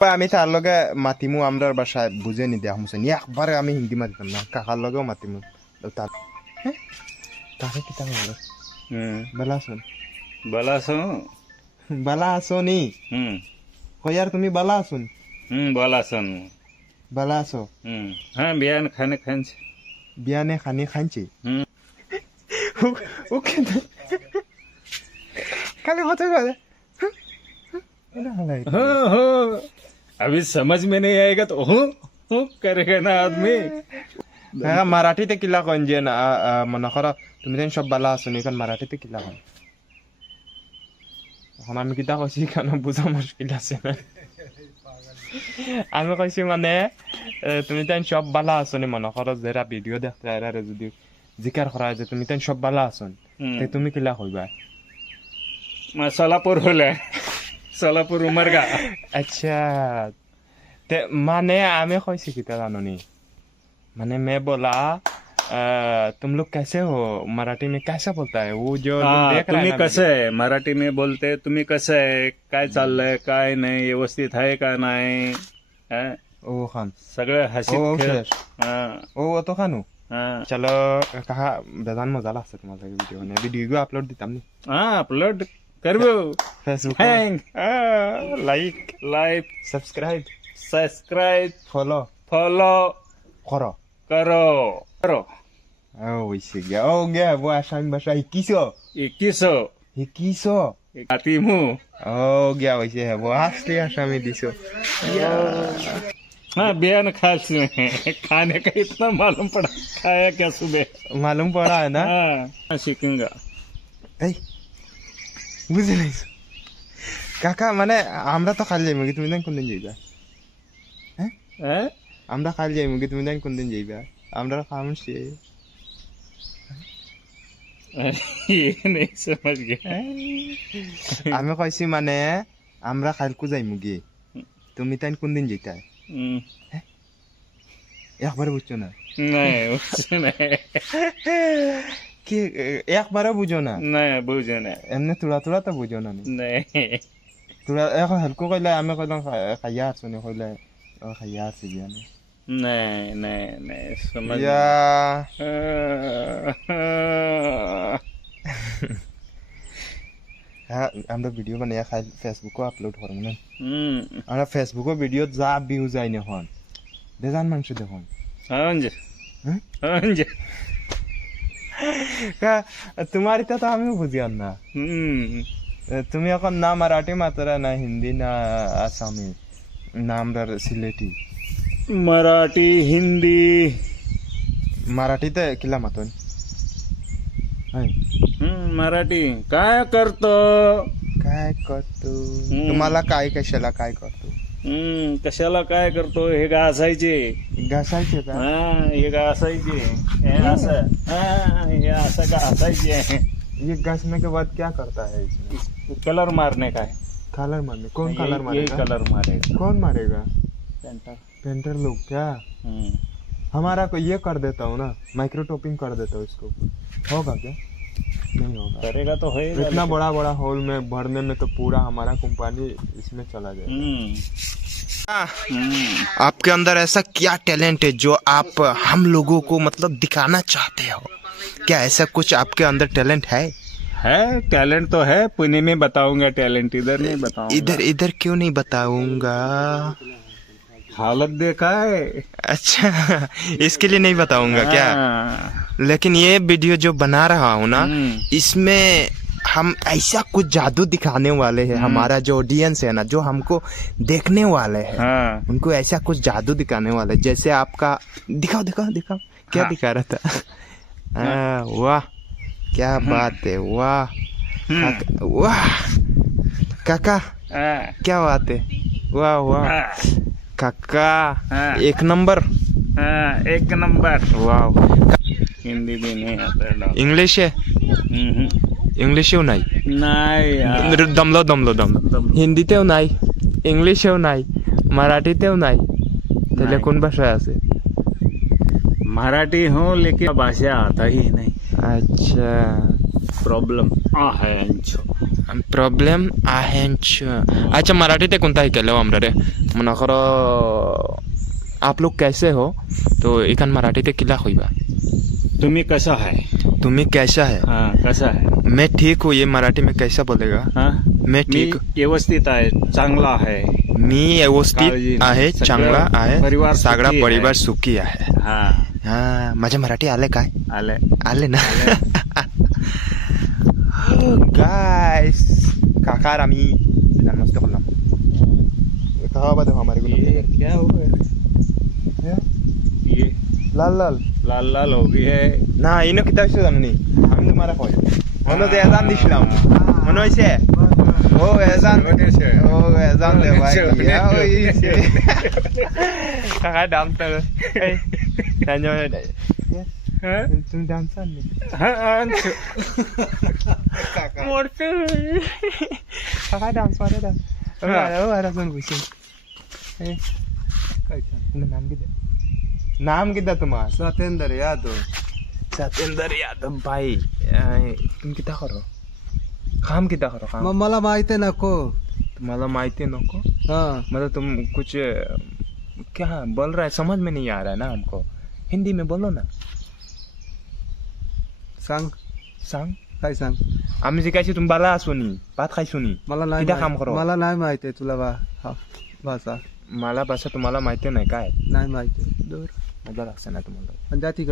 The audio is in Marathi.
আমি তার লগে মাতিমু আমরার বাসায় বুঝে নি দেয়া হুসেন একবারে আমি হিন্দি মাতিতাম না কাকার লগেও মাতিমু তার তাকে কিতা হলো বেলা আসুন বলাছো বালা আসো নি কয়ার তুমি বালা আসুন বলাছো বালা আসো হ্যাঁ বিয়ান খানে খানছে বিয়ানে খানি খাইছি ওকে খালি হতে পারে हो अभी समझ में नहीं आएगा तो हो करेगा ना आदमी হ্যাঁ মারাঠিতে কিলা কন যে না মনে করো তুমি তো সব বালা আছো এখন মারাঠিতে কিলা কন এখন আমি কিতা কইছি কেন বুঝা মুশকিল আছে না আমি কইছি মানে তুমি তো সব বালা আছো নি মনে করো যারা ভিডিও দেখতে আর যদি জিকার করা যে তুমি তো সব বালা আছো তে তুমি কিলা কইবা सोलापुर होले सोलापुर उमरगा अच्छा ते माने आमे कैसे किता जानो नहीं माने मैं बोला तुम लोग कैसे हो मराठी में कैसा बोलता है वो जो लोग देख रहा है तुम्ही ना कसं आहे मराठी में बोलते तुम्ही कसं आहे काय चाललंय काय नाही व्यवस्थित आहे का नाही हं? ओ खान सगळं हसीत ओ खेळत ओ वो तो खानू हां चलो कहा बेजान मजा लागतं तुम्हाला व्हिडिओ ने व्हिडिओ अपलोड देता मी अपलोड करबो Facebook hang like like subscribe subscribe follow follow करो करो करो ओ वैसे गया वो आसामी भाषा 2100 आती हूँ ओ गया वैसे है वो असली आसामी दिसो हाँ बयान खास में खाने का इतना मालूम पड़ा खाया क्या सुबह मालूम पड़ा है ना हाँ सीखेंगा এই বুঝে নাই কাকা মানে আমরা তো খালি যাইমু কি তুমি দেন কোনদিন যাইবা हैं? আমরা খালি যাইমু কি তুমি দেন কোনদিন যাইবা আমরা খামছি ये नहीं समझ गया আমি কইছি মানে আমরা খালকু যাইমু কি তুমি তাই কোনদিন যাইতা একবারে বুঝছো না नहीं उससे नहीं কি একবারে বুঝো না नहीं बुझे नहीं এমনি তোরা তোরা তো বুঝো না नहीं তোরা এখন হেলকু কইলে আমি কইলাম খাইয়া আছো নি কইলে খাইয়া আছি জানি नहीं नहीं नहीं समझ ইয়া হ্যাঁ আমরা ভিডিও বানাইয়া খাই ফেসবুকও আপলোড করব না আমরা ফেসবুকও ভিডিও যা ভিউ যায় না হন বেজান মানুষ দেখুন समझ समझ তোমার তো আমিও বুঝিয়ান না তুমি এখন না মারাঠি মাতারা না হিন্দি না আসামি না আমরা সিলেটি मराठी हिंदी মারাঠিতে কিলা মাতন मराठी काय करतो काय करतो तुम्हाला काय कशाला काय करतो कशाला काय करतो हे घासायचे घासायचे का हा हे घासायचे हे असं हा हे असं घासायचे ये घासने के बाद क्या करता है इसमें कलर मारने का है कलर मारने कौन कलर यही मारेगा कलर मारेगा कौन मारेगा पेंटर पेंटर लोग क्या हमारा को ये कर देता हूँ ना माइक्रो टॉपिंग कर देता हूँ इसको होगा क्या नहीं होगा करेगा तो होएगा इतना बड़ा बड़ा होल में भरने में तो पूरा हमारा कंपनी इसमें चला जाएगा आपके अंदर ऐसा क्या टैलेंट है जो आप हम लोगों को मतलब दिखाना चाहते हो क्या ऐसा कुछ आपके अंदर टैलेंट है टैलेंट तो है पुणे में बताऊंगा टैलेंट इधर नहीं बताऊंगा इधर इधर क्यों नहीं बताऊंगा हालत देखा है अच्छा इसके लिए नहीं बताऊंगा क्या हाँ। लेकिन ये वीडियो जो बना रहा हूँ ना इसमें हम ऐसा कुछ जादू दिखाने वाले हैं हमारा जो ऑडियंस है ना जो हमको देखने वाले हैं हाँ। उनको ऐसा कुछ जादू दिखाने वाले हैं। जैसे आपका दिखाओ दिखाओ दिखाओ क्या हाँ। दिखा रहा था वाह क्या बात है वाह वाह काका हाँ। क्या बात है वाह वाह हाँ। काका हाँ। एक नंबर हाँ, एक नंबर वाह हिंदी भी नहीं आता इंग्लिश है इंग्लिश येऊ नाही नाही यार. दमलो हिंदीतेও নাই इंग्लिशेও নাই मराठीतेও নাই তাহলে কোন ভাষায় আছে मराठी हूँ लेकिन भाषा आता ही नहीं अच्छा प्रॉब्लम प्रॉब्लेम आहेच अच्छा मराठीत कोणता ऐकायला आमरा रे म्हणा खरं आप लोग कैसे हो तो एकान मराठी ते किला होईबा तुम्ही कसा आहे तुम्ही कैसा है हा कसा आहे मैं ठीक हूँ ये मराठी में कैसा बोलेगा हा मैं मी ठीक व्यवस्थित आहे चांगला आहे मी काळजी व्यवस्थित नाही. आहे सगळं चांगला आहे परिवार सगळा सुखी परिवार आहे. सुखी आहे हा हा माझ्या मराठी आले काय आले आले ना गाइस काका আর আমি গান নষ্ট করলাম খাওয়া বাদে हमारे ये क्या हुआ ये লাল লাল लाल लाल हो गई है না ইনো কিতা হইছে জানো নি আমি তোমারে কই মনে যে এজান দিছিলাম মনে হইছে ও এজান ও এজান দে ভাই ইয়া হইছে কাকা ডাম তো এই জানো हाँ? তুমি ডান্সার নি हाँ, মরতে কাকা ডান্স মারে ডান্স ও আর শুন বুঝছি এই तुम्हारा नाम किधर नाम किधर तुम्हारा सत्येंद्र यादव सत्येंद्र यादव भाई तुम किती करो काम किती करो काम मला माहिती नको तुम्हाला माहिती नको हा मतलब तुम कुछ क्या बोल रहा है समझ में नहीं आ रहा है ना हमको हिंदी में बोलो ना सांग सांग काय सांग आम्ही शिकायची तुम बाला सुनी बात काय सुनी मला नाही किती काम करो मला नाही माहिती तुला हा भाषा मला भाषा तुम्हाला माहिती नाही काय नाही माहिती दूर मजा लागते ना तुम्हाला पण जाती